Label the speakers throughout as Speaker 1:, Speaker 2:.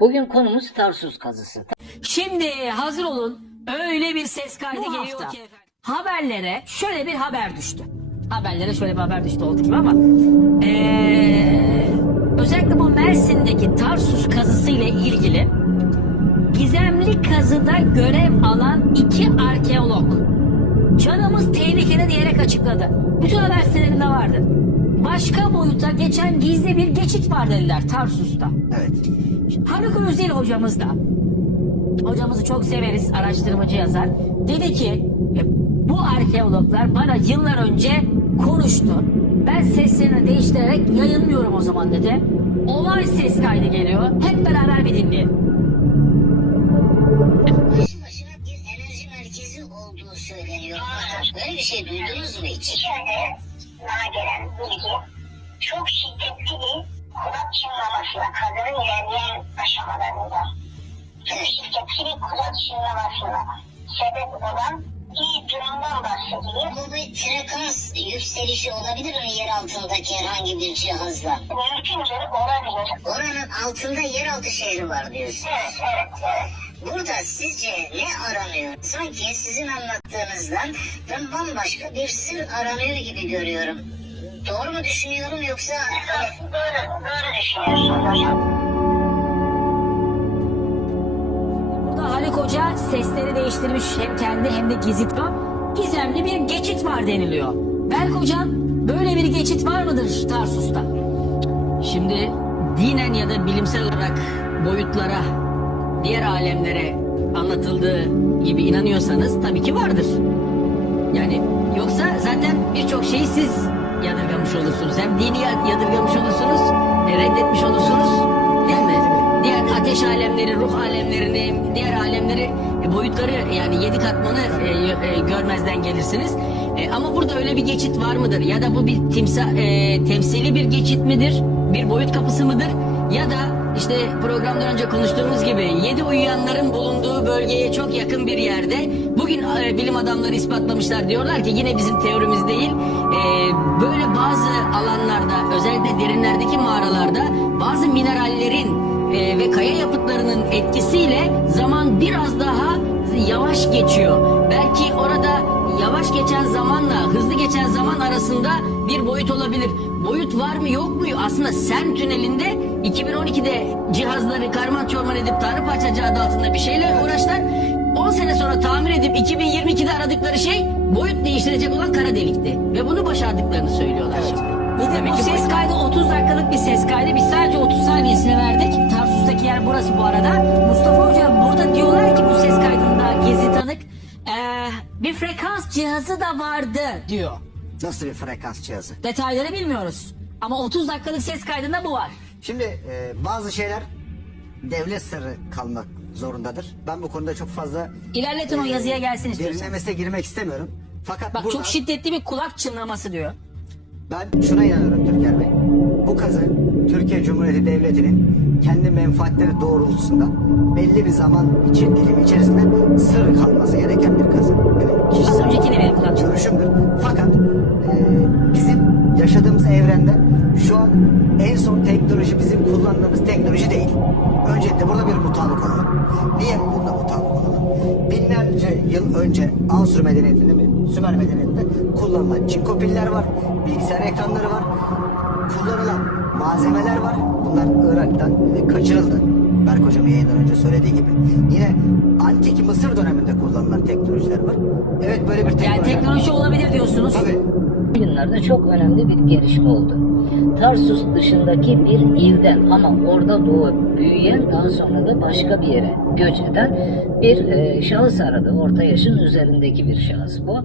Speaker 1: Bugün konumuz Tarsus kazısı.
Speaker 2: Şimdi hazır olun. Öyle bir ses kaydı
Speaker 3: Bu
Speaker 2: geliyor
Speaker 3: hafta
Speaker 2: ki efendim. Haberlere şöyle bir haber düştü. Haberlere şöyle bir haber düştü oldu gibi ama. Ee, özellikle bu Mersin'deki Tarsus kazısı ile ilgili gizemli kazıda görev alan iki arkeolog canımız tehlikede diyerek açıkladı. Bütün haber sitelerinde vardı. Başka boyuta geçen gizli bir geçit var dediler Tarsus'ta.
Speaker 3: Evet.
Speaker 2: Haluk Özdil hocamız da. Hocamızı çok severiz araştırmacı yazar. Dedi ki "E, bu arkeologlar bana yıllar önce konuştu. Ben seslerini değiştirerek yayınlıyorum o zaman dedi. Olay ses kaydı geliyor. Hep beraber bir dinleyelim
Speaker 4: şiddetli bir kulak çınlamasına sebep olan bir durumdan bahsediliyor.
Speaker 1: Bu bir frekans yükselişi olabilir mi yer altındaki herhangi bir cihazla?
Speaker 4: Mümkündür, olabilir.
Speaker 1: Oranın altında yeraltı şehri var diyorsun.
Speaker 4: Evet, evet, evet.
Speaker 1: Burada sizce ne aranıyor? Sanki sizin anlattığınızdan ben bambaşka bir sır aranıyor gibi görüyorum. Doğru mu düşünüyorum yoksa...
Speaker 4: Doğru, doğru düşünüyorsunuz hocam.
Speaker 2: Haluk Hoca sesleri değiştirmiş hem kendi hem de gizli gizemli bir geçit var deniliyor Berk hocam böyle bir geçit var mıdır Tarsus'ta?
Speaker 5: Şimdi dinen ya da bilimsel olarak boyutlara, diğer alemlere anlatıldığı gibi inanıyorsanız tabii ki vardır. Yani yoksa zaten birçok şeyi siz yadırgamış olursunuz. Hem dini ya- yadırgamış olursunuz, reddetmiş olursunuz. Değil mi? Diğer ateş alemleri, ruh alemlerini, diğer alemleri, e, boyutları yani yedi katmanı e, e, görmezden gelirsiniz. E, ama burada öyle bir geçit var mıdır? Ya da bu bir timsa, e, temsili bir geçit midir? Bir boyut kapısı mıdır? Ya da işte programdan önce konuştuğumuz gibi yedi uyuyanların bulunduğu bölgeye çok yakın bir yerde bugün e, bilim adamları ispatlamışlar diyorlar ki yine bizim teorimiz değil e, böyle bazı alanlarda özellikle derinlerdeki mağaralarda bazı minerallerin etkisiyle zaman biraz daha yavaş geçiyor. Belki orada yavaş geçen zamanla hızlı geçen zaman arasında bir boyut olabilir. Boyut var mı yok mu? Aslında Sen tünelinde 2012'de cihazları karman çorman edip Tanrı Parçacı adı altında bir şeyle uğraştılar. 10 sene sonra tamir edip 2022'de aradıkları şey boyut değiştirecek olan kara delikti. Ve bunu başardıklarını söylüyorlar şimdi.
Speaker 2: Bir de
Speaker 5: Demek
Speaker 2: bu ses kaydı 30 dakikalık bir ses kaydı. Biz sadece 30 saniyesini verdik. Yer burası bu arada. Mustafa Hoca burada diyorlar ki bu ses kaydında gezi tanık eee, bir frekans cihazı da vardı diyor.
Speaker 3: Nasıl bir frekans cihazı?
Speaker 2: Detayları bilmiyoruz. Ama 30 dakikalık ses kaydında bu var.
Speaker 3: Şimdi e, bazı şeyler devlet sırrı kalmak zorundadır. Ben bu konuda çok fazla
Speaker 2: İlerletin o
Speaker 3: e,
Speaker 2: yazıya gelsin istiyorsan.
Speaker 3: derinlemesine girmek istemiyorum. Fakat
Speaker 2: Bak
Speaker 3: burada
Speaker 2: çok şiddetli bir kulak çınlaması diyor.
Speaker 3: ben şuna inanıyorum Türker Bey. Bu kazı Türkiye Cumhuriyeti Devleti'nin kendi menfaatleri doğrultusunda belli bir zaman için dilimi içerisinde sır kalması gereken bir kazı. Benim
Speaker 2: Az
Speaker 3: kişisel
Speaker 2: verin kulak çınlaması.
Speaker 3: görüşümdür. Fakat e, bizim yaşadığımız evrende şu an en son teknoloji bizim kullandığımız teknoloji değil. Öncelikle burada bir mutabık olalım. Niye bunda mutabık olalım? Binlerce yıl önce Ansur medeniyetinde mi? Sümer medeniyetinde kullanılan çinko piller var, bilgisayar ekranları var, kullanılan malzemeler var. Bunlar Irak'tan kaçırıldı. Berk Hocam yayından önce söylediği gibi. Yine antik Mısır döneminde kullanılan teknolojiler var. Evet böyle bir teknoloji.
Speaker 2: Yani teknoloji olabilir diyorsunuz.
Speaker 3: Tabii.
Speaker 1: Bugünlerde çok önemli bir gelişme oldu. Tarsus dışındaki bir ilden ama orada doğup büyüyen daha sonra da başka bir yere göç eden bir e, şahıs aradı. Orta yaşın üzerindeki bir şahıs bu.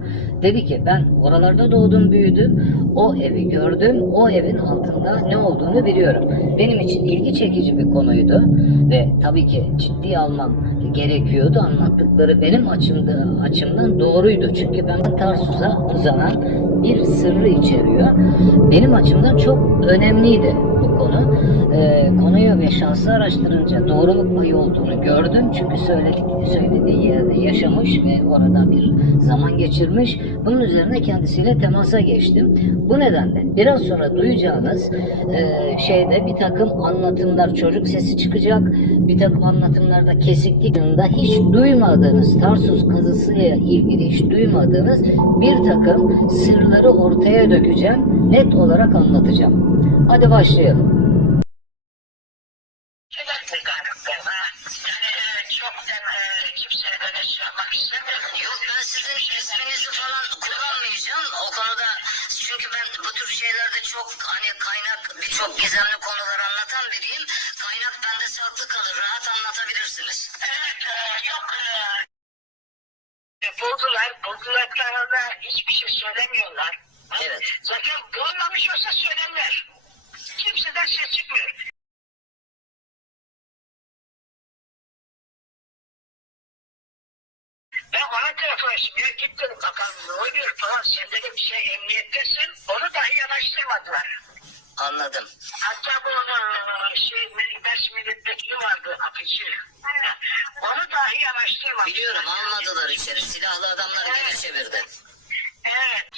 Speaker 1: Dedi ki ben oralarda doğdum büyüdüm. O evi gördüm. O evin altında ne olduğunu biliyorum. Benim için ilgi çekici bir konuydu ve tabii ki ciddi almam gerekiyordu. Anlattıkları benim açımda, açımdan doğruydu. Çünkü ben Tarsus'a uzanan bir sırrı sır içeriyor. Benim açımdan çok önemliydi konu. Ee, konuyu ve şahsı araştırınca doğruluk payı olduğunu gördüm. Çünkü söyledik, söylediği yerde yaşamış ve orada bir zaman geçirmiş. Bunun üzerine kendisiyle temasa geçtim. Bu nedenle biraz sonra duyacağınız e, şeyde bir takım anlatımlar, çocuk sesi çıkacak. Bir takım anlatımlarda kesiklik hiç duymadığınız, Tarsus kazısıyla ilgili hiç duymadığınız bir takım sırları ortaya dökeceğim. Net olarak anlatacağım. Hadi başlayalım. Birçok gizemli konular anlatan biriyim. Kaynak bende saklı kalır. Rahat anlatabilirsiniz.
Speaker 4: Evet, e, yok. E, buldular, da hiçbir şey söylemiyorlar.
Speaker 1: Evet.
Speaker 4: Zaten bulunmamış olsa söylerler. Kimseden ses çıkmıyor. Ben ona telefon. Ya gittim bakalım ne oluyor falan. Sen dedim şey emniyettesin. Onu dahi yanaştırmadılar.
Speaker 1: Anladım.
Speaker 4: Hatta bu e, şey Ders milletvekili vardı akıcı. Onu dahi yanaştırmadılar.
Speaker 1: Biliyorum almadılar içeri. Silahlı adamlar geri çevirdi.
Speaker 4: Evet.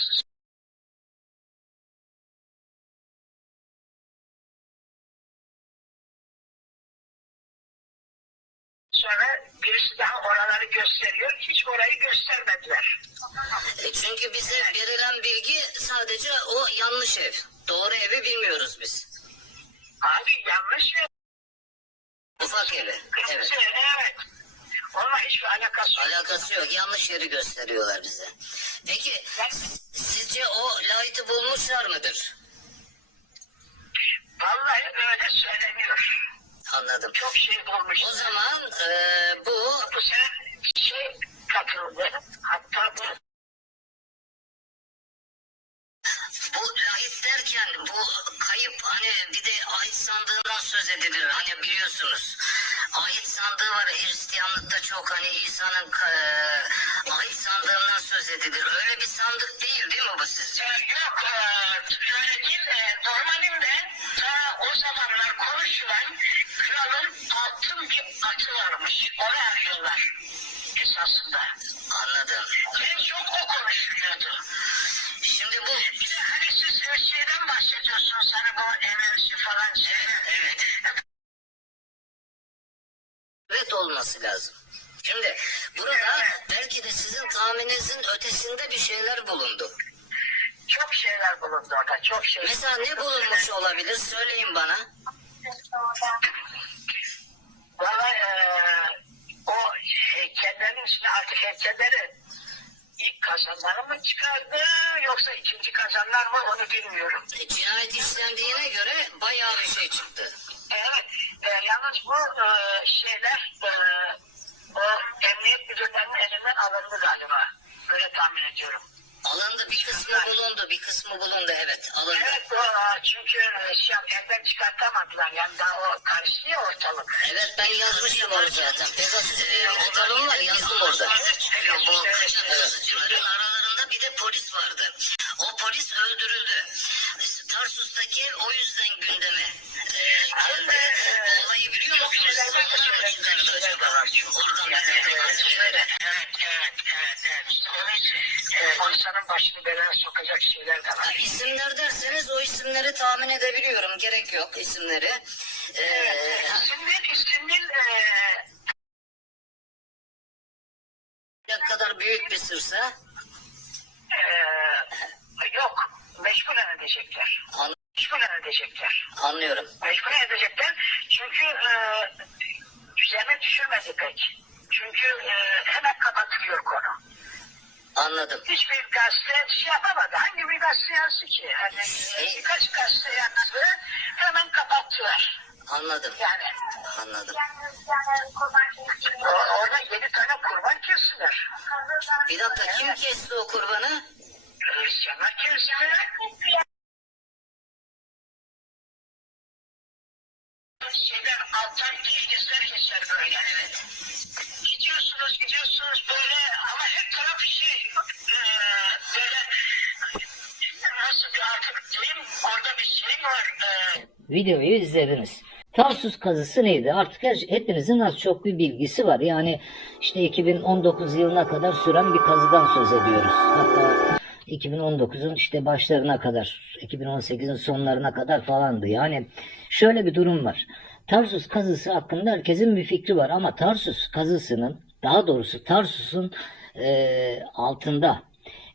Speaker 4: Sonra birisi daha oraları gösteriyor. Hiç orayı göstermediler.
Speaker 1: E çünkü bize verilen bilgi sadece o yanlış ev. Doğru evi bilmiyoruz biz.
Speaker 4: Abi yanlış ya.
Speaker 1: Ufak evi. Evet.
Speaker 4: Kırmızı, evet. Onunla hiçbir alakası yok.
Speaker 1: Alakası yok. Yanlış yeri gösteriyorlar bize. Peki sizce o light'ı bulmuşlar mıdır?
Speaker 4: Vallahi öyle söyleniyor.
Speaker 1: Anladım.
Speaker 4: Çok şey bulmuş.
Speaker 1: O zaman e, bu
Speaker 4: bu sene şey katıldı. Hatta
Speaker 1: sandığından söz edilir. Hani biliyorsunuz. Ait sandığı var Hristiyanlıkta çok hani İsa'nın e, ait sandığından söz edilir. Öyle bir sandık değil değil mi bu sizce?
Speaker 4: Ee, Yok, e, öyle değil. E, Normalinde ta o zamanlar konuşulan kralın altın bir atı varmış. Onu arıyorlar esasında.
Speaker 1: Anladım.
Speaker 4: En çok o konuşuluyordu.
Speaker 1: Şimdi bu
Speaker 4: Bir de hani siz şeyden bahsediyorsunuz hani bu enerji falan şey.
Speaker 1: Evet. Evet olması lazım. Şimdi burada belki de sizin tahmininizin ötesinde bir şeyler bulundu.
Speaker 4: Çok şeyler bulundu orada. Çok şey.
Speaker 1: Mesela ne bulunmuş olabilir? Söyleyin bana.
Speaker 4: Valla e, o heykellerin üstüne artık heykelleri kazanları mı çıkardı yoksa ikinci kazanlar mı onu bilmiyorum.
Speaker 1: E, cinayet işlendiğine göre bayağı bir şey çıktı.
Speaker 4: Evet, e, yalnız bu e, şeyler e, o emniyet müdürlerinin elinden alındı galiba. Öyle tahmin ediyorum.
Speaker 1: Alındı bir kısmı bulundu, bir kısmı bulundu evet alındı.
Speaker 4: Evet, o, e, çünkü e, şey elden çıkartamadılar. Yani daha o karıştı ya ortalık.
Speaker 1: Evet ben yazmıştım onu zaten. Pegasus diye bir kitabım var yazdım orada. Bu kaçak yazıcıların aralarında bir de polis vardı. O polis öldürüldü. Tarsus'taki o yüzden gündeme geldi. Olayı biliyor musunuz? Onlar mı çıkardı acaba? Oradan bir de
Speaker 4: Evet, evet, evet, evet. E, insanın başını belaya sokacak şeyler de var.
Speaker 1: isimler derseniz o isimleri tahmin edebiliyorum. Gerek yok isimleri. Ee,
Speaker 4: İsimler, isimler e,
Speaker 1: ne kadar büyük bir sırsa
Speaker 4: e, yok. Meşgulen edecekler.
Speaker 1: an-
Speaker 4: Meşgulen edecekler.
Speaker 1: anlıyorum.
Speaker 4: Meşgulen edecekler. Çünkü e, üzerine düşürmedi pek. Çünkü e, hemen kapatılıyor konu.
Speaker 1: Anladım.
Speaker 4: Hiçbir gazete şey yapamadı. Hangi bir gazete yazdı ki? Hani e, birkaç gazete yazdı. Hemen kapattılar.
Speaker 1: Anladım.
Speaker 4: Yani
Speaker 1: Anladım.
Speaker 4: o- orada yedi tane kurban kestiler.
Speaker 1: Bir dakika kim kesti o kurbanı?
Speaker 4: Hristiyanlar kesti. Şeyden alttan İngilizler keser böyle. Gidiyorsunuz gidiyorsunuz böyle ama her taraf şey e, böyle nasıl
Speaker 1: Videoyu izlediniz. Tarsus kazısı neydi? Artık her, hepinizin az çok bir bilgisi var. Yani işte 2019 yılına kadar süren bir kazıdan söz ediyoruz. Hatta 2019'un işte başlarına kadar, 2018'in sonlarına kadar falandı. Yani şöyle bir durum var. Tarsus kazısı hakkında herkesin bir fikri var ama Tarsus kazısının, daha doğrusu Tarsus'un eee, altında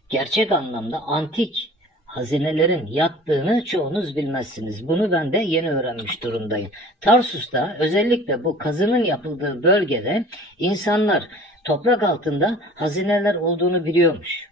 Speaker 1: gerçek anlamda antik hazinelerin yattığını çoğunuz bilmezsiniz. Bunu ben de yeni öğrenmiş durumdayım. Tarsus'ta özellikle bu kazının yapıldığı bölgede insanlar toprak altında hazineler olduğunu biliyormuş.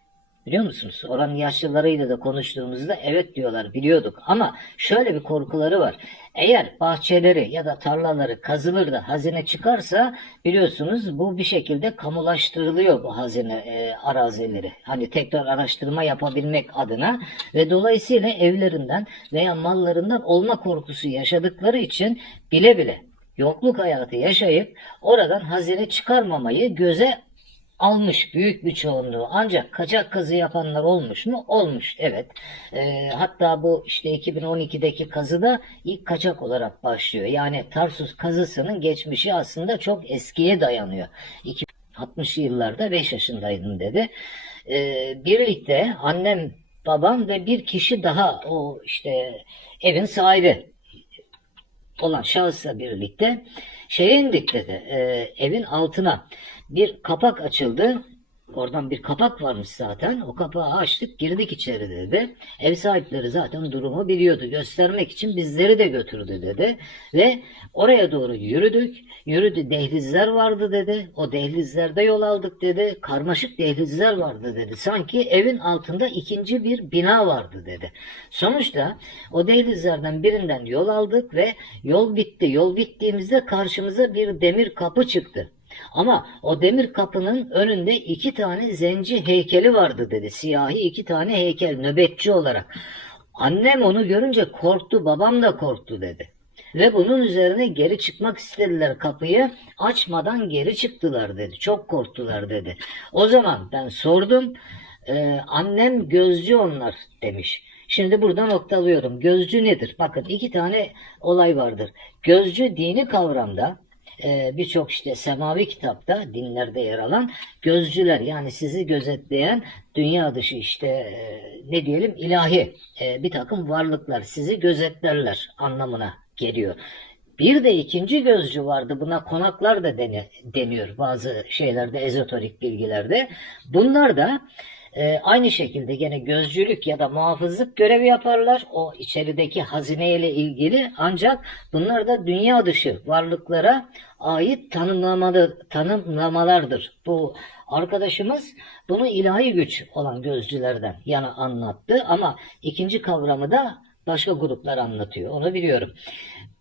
Speaker 1: Biliyor musunuz? Oranın yaşlılarıyla da konuştuğumuzda evet diyorlar biliyorduk. Ama şöyle bir korkuları var. Eğer bahçeleri ya da tarlaları kazılır da hazine çıkarsa biliyorsunuz bu bir şekilde kamulaştırılıyor bu hazine e, arazileri. Hani tekrar araştırma yapabilmek adına ve dolayısıyla evlerinden veya mallarından olma korkusu yaşadıkları için bile bile yokluk hayatı yaşayıp oradan hazine çıkarmamayı göze almış büyük bir çoğunluğu. Ancak kaçak kazı yapanlar olmuş mu? Olmuş evet. Ee, hatta bu işte 2012'deki kazıda ilk kaçak olarak başlıyor. Yani Tarsus kazısının geçmişi aslında çok eskiye dayanıyor. 60'lı yıllarda 5 yaşındaydım dedi. Ee, birlikte annem, babam ve bir kişi daha o işte evin sahibi olan şahısla birlikte şeye indik dedi. e, evin altına bir kapak açıldı. Oradan bir kapak varmış zaten. O kapağı açtık girdik içeri dedi. Ev sahipleri zaten durumu biliyordu. Göstermek için bizleri de götürdü dedi. Ve oraya doğru yürüdük. Yürüdü dehlizler vardı dedi. O dehlizlerde yol aldık dedi. Karmaşık dehlizler vardı dedi. Sanki evin altında ikinci bir bina vardı dedi. Sonuçta o dehlizlerden birinden yol aldık ve yol bitti. Yol bittiğimizde karşımıza bir demir kapı çıktı. Ama o demir kapının önünde iki tane zenci heykeli vardı dedi. Siyahi iki tane heykel nöbetçi olarak. Annem onu görünce korktu, babam da korktu dedi. Ve bunun üzerine geri çıkmak istediler kapıyı. Açmadan geri çıktılar dedi. Çok korktular dedi. O zaman ben sordum. Ee, annem gözcü onlar demiş. Şimdi burada noktalıyorum. Gözcü nedir? Bakın iki tane olay vardır. Gözcü dini kavramda e, birçok işte semavi kitapta dinlerde yer alan gözcüler yani sizi gözetleyen dünya dışı işte e, ne diyelim ilahi e, bir takım varlıklar sizi gözetlerler anlamına geliyor. Bir de ikinci gözcü vardı. Buna konaklar da deni- deniyor bazı şeylerde, ezoterik bilgilerde. Bunlar da e, aynı şekilde gene gözcülük ya da muhafızlık görevi yaparlar. O içerideki hazineyle ilgili ancak bunlar da dünya dışı varlıklara ait tanımlamalı, tanımlamalardır. Bu arkadaşımız bunu ilahi güç olan gözcülerden yana anlattı ama ikinci kavramı da başka gruplar anlatıyor. Onu biliyorum.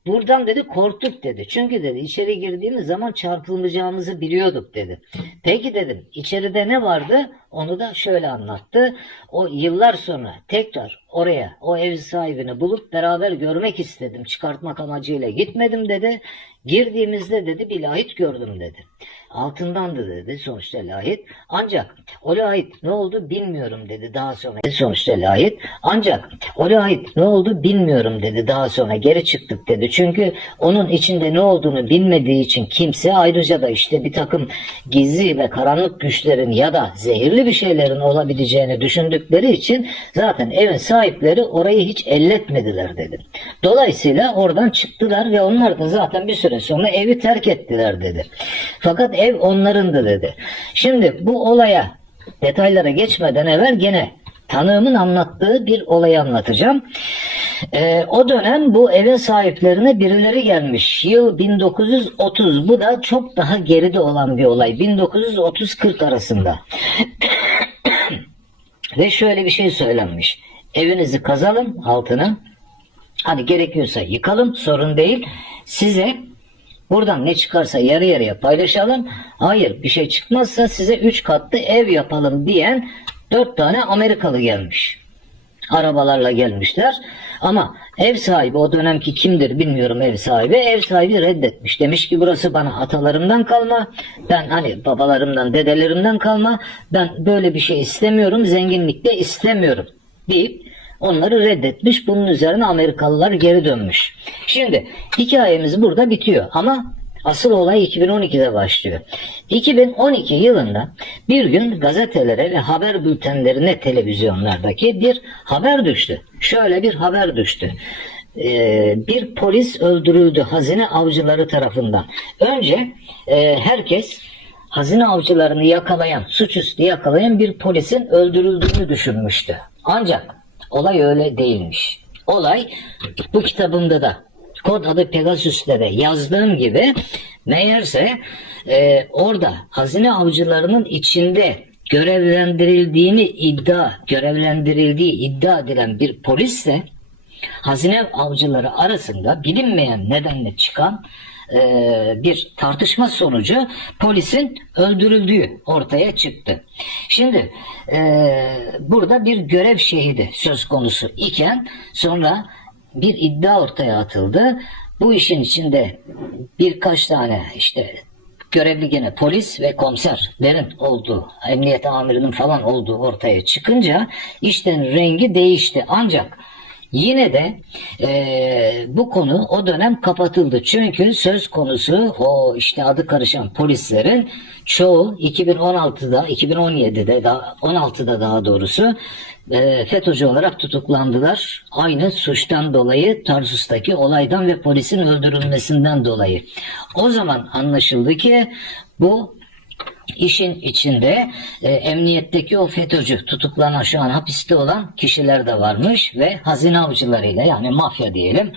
Speaker 1: Buradan dedi korktuk dedi. Çünkü dedi içeri girdiğimiz zaman çarpılmayacağımızı biliyorduk dedi. Peki dedim içeride ne vardı? Onu da şöyle anlattı. O yıllar sonra tekrar oraya o ev sahibini bulup beraber görmek istedim. Çıkartmak amacıyla gitmedim dedi. Girdiğimizde dedi bir lahit gördüm dedi. Altındandı dedi sonuçta lahit. Ancak o lahit ne oldu bilmiyorum dedi daha sonra. Sonuçta lahit. Ancak o lahit ne oldu bilmiyorum dedi daha sonra. Geri çıktık dedi. Çünkü onun içinde ne olduğunu bilmediği için kimse ayrıca da işte bir takım gizli ve karanlık güçlerin ya da zehirli bir şeylerin olabileceğini düşündükleri için zaten evin sahipleri orayı hiç elletmediler dedi. Dolayısıyla oradan çıktılar ve onlar da zaten bir süre sonra evi terk ettiler dedi. Fakat ev onlarındı dedi. Şimdi bu olaya detaylara geçmeden evvel gene tanığımın anlattığı bir olayı anlatacağım. Ee, o dönem bu evin sahiplerine birileri gelmiş. Yıl 1930. Bu da çok daha geride olan bir olay. 1930-40 arasında. Ve şöyle bir şey söylenmiş. Evinizi kazalım altına. Hani gerekiyorsa yıkalım sorun değil. Size buradan ne çıkarsa yarı yarıya paylaşalım. Hayır bir şey çıkmazsa size 3 katlı ev yapalım diyen 4 tane Amerikalı gelmiş. Arabalarla gelmişler. Ama ev sahibi o dönemki kimdir bilmiyorum ev sahibi. Ev sahibi reddetmiş. Demiş ki burası bana atalarımdan kalma. Ben hani babalarımdan dedelerimden kalma. Ben böyle bir şey istemiyorum. Zenginlik de istemiyorum deyip onları reddetmiş. Bunun üzerine Amerikalılar geri dönmüş. Şimdi hikayemiz burada bitiyor ama asıl olay 2012'de başlıyor. 2012 yılında bir gün gazetelere ve haber bültenlerine televizyonlardaki bir haber düştü. Şöyle bir haber düştü. Ee, bir polis öldürüldü hazine avcıları tarafından. Önce e, herkes hazine avcılarını yakalayan, suçüstü yakalayan bir polisin öldürüldüğünü düşünmüştü. Ancak olay öyle değilmiş. Olay bu kitabımda da kod adı Pegasus'ta da yazdığım gibi meğerse e, orada hazine avcılarının içinde görevlendirildiğini iddia, görevlendirildiği iddia edilen bir polis de hazine avcıları arasında bilinmeyen nedenle çıkan e, bir tartışma sonucu polisin öldürüldüğü ortaya çıktı. Şimdi e, burada bir görev şehidi söz konusu iken sonra bir iddia ortaya atıldı. Bu işin içinde birkaç tane işte görevli gene polis ve komiserlerin olduğu, emniyet amirinin falan olduğu ortaya çıkınca işten rengi değişti. Ancak Yine de eee, bu konu o dönem kapatıldı. Çünkü söz konusu o işte adı karışan polislerin çoğu 2016'da, 2017'de, daha, 16'da daha doğrusu eee FETÖ'cü olarak tutuklandılar. Aynı suçtan dolayı Tarsus'taki olaydan ve polisin öldürülmesinden dolayı. O zaman anlaşıldı ki bu İşin içinde e, emniyetteki o FETÖ'cü tutuklanan şu an hapiste olan kişiler de varmış ve hazine avcılarıyla yani mafya diyelim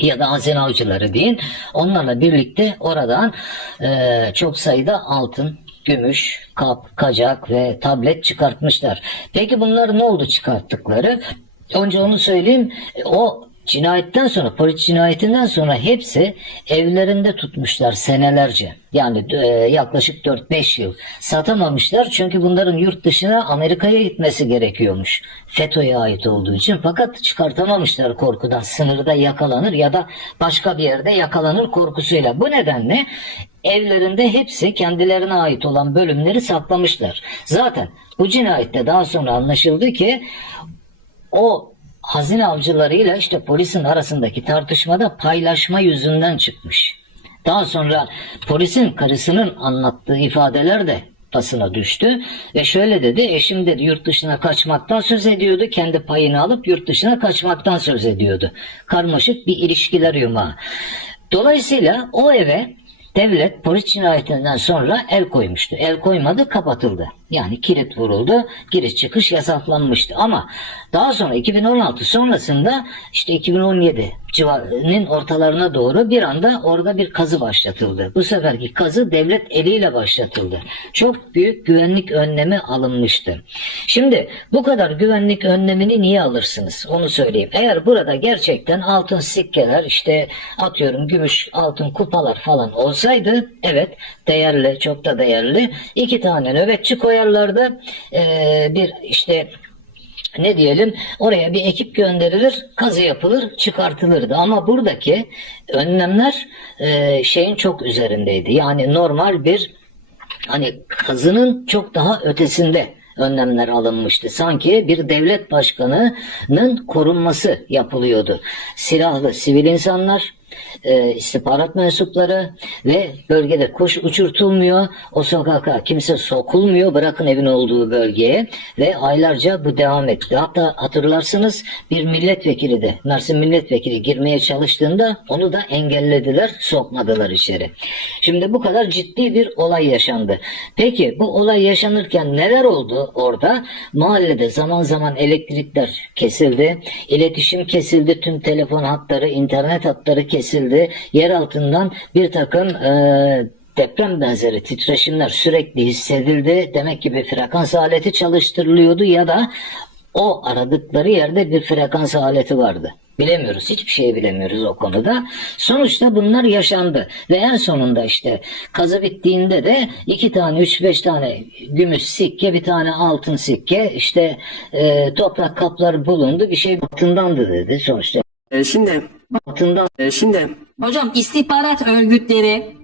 Speaker 1: ya da hazine avcıları deyin onlarla birlikte oradan e, çok sayıda altın gümüş, kap, kacak ve tablet çıkartmışlar. Peki bunlar ne oldu çıkarttıkları? Önce onu söyleyeyim. E, O cinayetten sonra, polis cinayetinden sonra hepsi evlerinde tutmuşlar senelerce. Yani e, yaklaşık 4-5 yıl. Satamamışlar çünkü bunların yurt dışına Amerika'ya gitmesi gerekiyormuş. FETÖ'ye ait olduğu için. Fakat çıkartamamışlar korkudan. Sınırda yakalanır ya da başka bir yerde yakalanır korkusuyla. Bu nedenle evlerinde hepsi kendilerine ait olan bölümleri saklamışlar. Zaten bu cinayette daha sonra anlaşıldı ki o hazine avcılarıyla işte polisin arasındaki tartışmada paylaşma yüzünden çıkmış. Daha sonra polisin karısının anlattığı ifadeler de basına düştü ve şöyle dedi eşim dedi yurt dışına kaçmaktan söz ediyordu kendi payını alıp yurt dışına kaçmaktan söz ediyordu. Karmaşık bir ilişkiler yumağı. Dolayısıyla o eve devlet polis cinayetinden sonra el koymuştu. El koymadı kapatıldı. Yani kilit vuruldu. Giriş çıkış yasaklanmıştı. Ama daha sonra 2016 sonrasında işte 2017 civarının ortalarına doğru bir anda orada bir kazı başlatıldı. Bu seferki kazı devlet eliyle başlatıldı. Çok büyük güvenlik önlemi alınmıştı. Şimdi bu kadar güvenlik önlemini niye alırsınız? Onu söyleyeyim. Eğer burada gerçekten altın sikkeler işte atıyorum gümüş altın kupalar falan olsaydı evet değerli çok da değerli iki tane nöbetçi koyarlardı. Ee, bir işte ne diyelim oraya bir ekip gönderilir, kazı yapılır, çıkartılırdı. Ama buradaki önlemler e, şeyin çok üzerindeydi. Yani normal bir hani kazının çok daha ötesinde önlemler alınmıştı. Sanki bir devlet başkanının korunması yapılıyordu. Silahlı sivil insanlar, e, istihbarat mensupları ve bölgede kuş uçurtulmuyor. O sokaka kimse sokulmuyor. Bırakın evin olduğu bölgeye ve aylarca bu devam etti. Hatta hatırlarsınız bir milletvekili de Mersin milletvekili girmeye çalıştığında onu da engellediler, sokmadılar içeri. Şimdi bu kadar ciddi bir olay yaşandı. Peki bu olay yaşanırken neler oldu orada? Mahallede zaman zaman elektrikler kesildi, iletişim kesildi, tüm telefon hatları, internet hatları kesildi. Yer altından bir takım eee deprem benzeri titreşimler sürekli hissedildi. Demek ki bir frekans aleti çalıştırılıyordu ya da o aradıkları yerde bir frekans aleti vardı. Bilemiyoruz. Hiçbir şey bilemiyoruz o konuda. Sonuçta bunlar yaşandı. Ve en sonunda işte kazı bittiğinde de iki tane, üç beş tane gümüş sikke, bir tane altın sikke, işte e, toprak kapları bulundu. Bir şey altındandı dedi sonuçta.
Speaker 6: E, şimdi
Speaker 1: Altından
Speaker 6: e, şimdi
Speaker 2: Hocam istihbarat örgütleri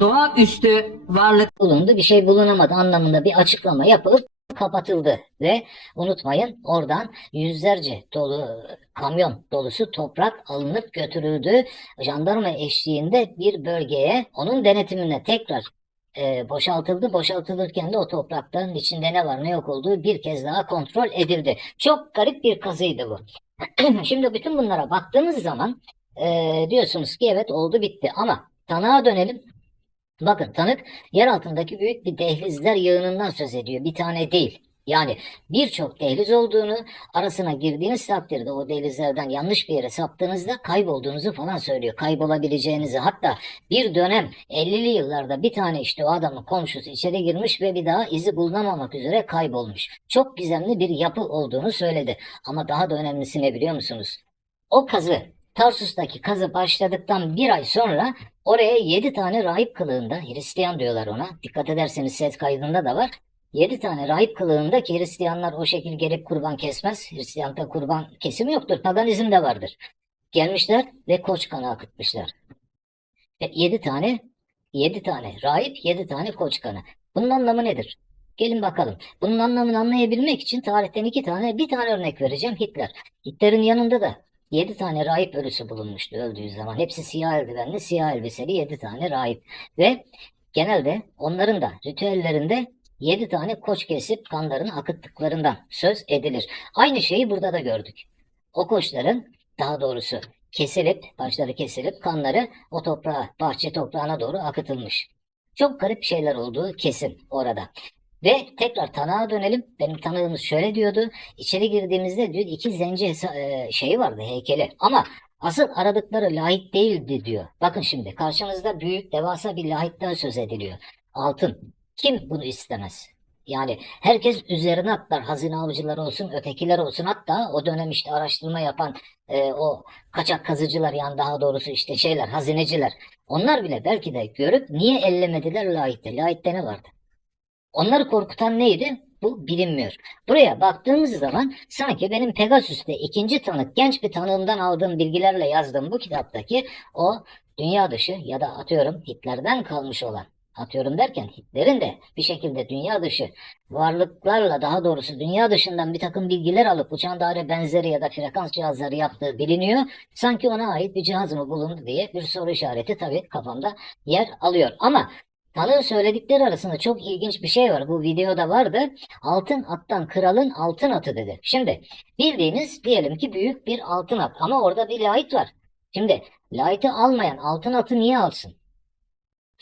Speaker 2: doğaüstü varlık
Speaker 1: bulundu. Bir şey bulunamadı anlamında bir açıklama yapılıp kapatıldı ve unutmayın oradan yüzlerce dolu kamyon dolusu toprak alınıp götürüldü. Jandarma eşliğinde bir bölgeye onun denetimine tekrar e, boşaltıldı. Boşaltılırken de o toprakların içinde ne var ne yok olduğu bir kez daha kontrol edildi. Çok garip bir kazıydı bu. Şimdi bütün bunlara baktığınız zaman e, diyorsunuz ki evet oldu bitti ama tanığa dönelim. Bakın tanık yer altındaki büyük bir dehlizler yığınından söz ediyor. Bir tane değil. Yani birçok dehliz olduğunu, arasına girdiğiniz takdirde o dehlizlerden yanlış bir yere saptığınızda kaybolduğunuzu falan söylüyor. Kaybolabileceğinizi hatta bir dönem 50'li yıllarda bir tane işte o adamın komşusu içeri girmiş ve bir daha izi bulunamamak üzere kaybolmuş. Çok gizemli bir yapı olduğunu söyledi. Ama daha da önemlisi ne biliyor musunuz? O kazı Tarsus'taki kazı başladıktan bir ay sonra oraya 7 tane rahip kılığında Hristiyan diyorlar ona. Dikkat ederseniz ses kaydında da var. 7 tane rahip kılığında ki Hristiyanlar o şekil gelip kurban kesmez. Hristiyanlıkta kurban kesimi yoktur. Paganizm de vardır. Gelmişler ve koç kanı akıtmışlar. Ve 7 tane 7 tane rahip 7 tane koç kanı. Bunun anlamı nedir? Gelin bakalım. Bunun anlamını anlayabilmek için tarihten iki tane bir tane örnek vereceğim Hitler. Hitler'in yanında da 7 tane rahip ölüsü bulunmuştu öldüğü zaman. Hepsi siyah eldivenli, siyah elbiseli 7 tane rahip. Ve genelde onların da ritüellerinde 7 tane koç kesip kanlarını akıttıklarından söz edilir. Aynı şeyi burada da gördük. O koçların daha doğrusu kesilip, başları kesilip kanları o toprağa, bahçe toprağına doğru akıtılmış. Çok garip şeyler olduğu kesin orada. Ve tekrar tanığa dönelim. Benim tanığımız şöyle diyordu. İçeri girdiğimizde diyor iki zenci e, şeyi vardı heykeli. Ama asıl aradıkları lahit değildi diyor. Bakın şimdi karşımızda büyük devasa bir lahitten söz ediliyor. Altın. Kim bunu istemez? Yani herkes üzerine atlar. Hazine avcıları olsun, ötekiler olsun. Hatta o dönem işte araştırma yapan e, o kaçak kazıcılar yani daha doğrusu işte şeyler, hazineciler. Onlar bile belki de görüp niye ellemediler lahitte? Lahitte ne vardı? Onları korkutan neydi? Bu bilinmiyor. Buraya baktığımız zaman sanki benim Pegasus'ta ikinci tanık genç bir tanığımdan aldığım bilgilerle yazdığım bu kitaptaki o dünya dışı ya da atıyorum Hitler'den kalmış olan atıyorum derken Hitler'in de bir şekilde dünya dışı varlıklarla daha doğrusu dünya dışından bir takım bilgiler alıp uçan daire benzeri ya da frekans cihazları yaptığı biliniyor. Sanki ona ait bir cihaz mı bulundu diye bir soru işareti tabii kafamda yer alıyor. Ama Tanığın söyledikleri arasında çok ilginç bir şey var. Bu videoda vardı. Altın attan kralın altın atı dedi. Şimdi bildiğiniz diyelim ki büyük bir altın at ama orada bir lahit var. Şimdi lahiti almayan altın atı niye alsın?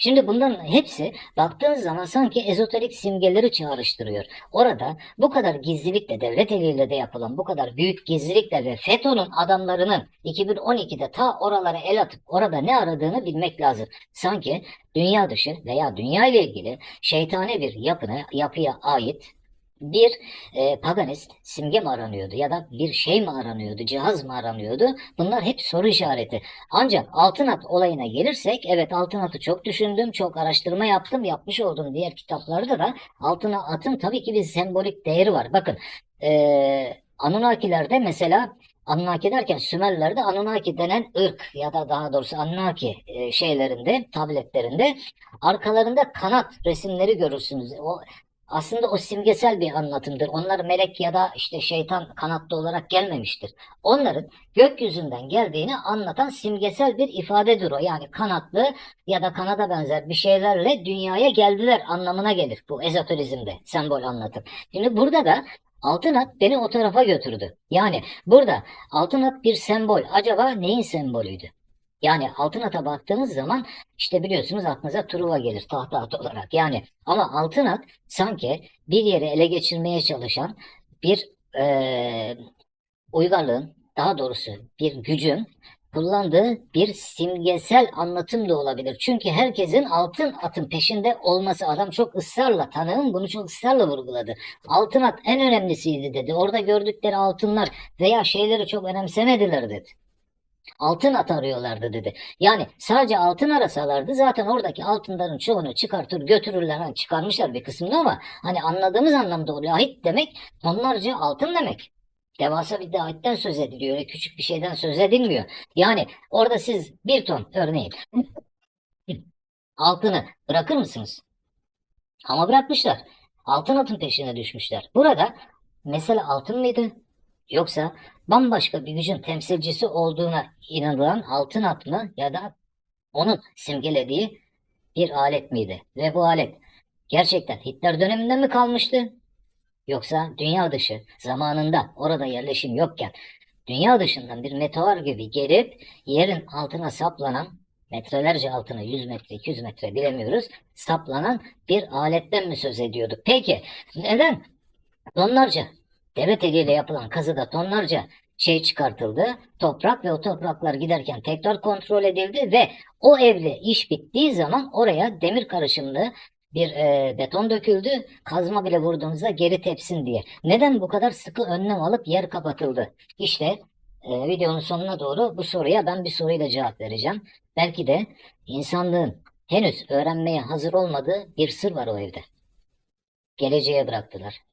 Speaker 1: Şimdi bunların hepsi baktığınız zaman sanki ezoterik simgeleri çağrıştırıyor. Orada bu kadar gizlilikle devlet eliyle de yapılan bu kadar büyük gizlilikle ve FETÖ'nün adamlarının 2012'de ta oralara el atıp orada ne aradığını bilmek lazım. Sanki dünya dışı veya dünya ile ilgili şeytani bir yapına, yapıya ait bir e, paganist simge mi aranıyordu ya da bir şey mi aranıyordu, cihaz mı aranıyordu? Bunlar hep soru işareti. Ancak altın at olayına gelirsek, evet altın atı çok düşündüm, çok araştırma yaptım, yapmış olduğum diğer kitaplarda da altın atın tabii ki bir sembolik değeri var. Bakın, e, Anunnaki'lerde mesela Anunnaki derken Sümerler'de Anunnaki denen ırk ya da daha doğrusu Anunnaki e, şeylerinde, tabletlerinde arkalarında kanat resimleri görürsünüz. O aslında o simgesel bir anlatımdır. Onlar melek ya da işte şeytan kanatlı olarak gelmemiştir. Onların gökyüzünden geldiğini anlatan simgesel bir ifadedir o. Yani kanatlı ya da kanada benzer bir şeylerle dünyaya geldiler anlamına gelir bu ezoterizmde sembol anlatım. Şimdi burada da altın at beni o tarafa götürdü. Yani burada altın at bir sembol. Acaba neyin sembolüydü? Yani altın ata baktığınız zaman işte biliyorsunuz aklınıza Truva gelir tahta at olarak. Yani ama altın at sanki bir yeri ele geçirmeye çalışan bir eee uygarlığın daha doğrusu bir gücün kullandığı bir simgesel anlatım da olabilir. Çünkü herkesin altın atın peşinde olması adam çok ısrarla tanığım bunu çok ısrarla vurguladı. Altın at en önemlisiydi dedi. Orada gördükleri altınlar veya şeyleri çok önemsemediler dedi. Altın at arıyorlardı dedi. Yani sadece altın arasalardı zaten oradaki altınların çoğunu çıkartır götürürler. Hani çıkarmışlar bir kısmını ama hani anladığımız anlamda o lahit demek tonlarca altın demek. Devasa bir lahitten söz ediliyor. Öyle küçük bir şeyden söz edilmiyor. Yani orada siz bir ton örneğin altını bırakır mısınız? Ama bırakmışlar. altın atın peşine düşmüşler. Burada mesele altın mıydı? Yoksa bambaşka bir gücün temsilcisi olduğuna inanılan altın at mı ya da onun simgelediği bir alet miydi? Ve bu alet gerçekten Hitler döneminde mi kalmıştı? Yoksa dünya dışı zamanında orada yerleşim yokken dünya dışından bir meteor gibi gelip yerin altına saplanan metrelerce altına 100 metre 200 metre bilemiyoruz saplanan bir aletten mi söz ediyorduk? Peki neden tonlarca deve teliyle yapılan kazıda tonlarca şey çıkartıldı. Toprak ve o topraklar giderken tekrar kontrol edildi ve o evle iş bittiği zaman oraya demir karışımlı bir e, beton döküldü. Kazma bile vurduğunuzda geri tepsin diye. Neden bu kadar sıkı önlem alıp yer kapatıldı? İşte e, videonun sonuna doğru bu soruya ben bir soruyla cevap vereceğim. Belki de insanlığın henüz öğrenmeye hazır olmadığı bir sır var o evde. Geleceğe bıraktılar.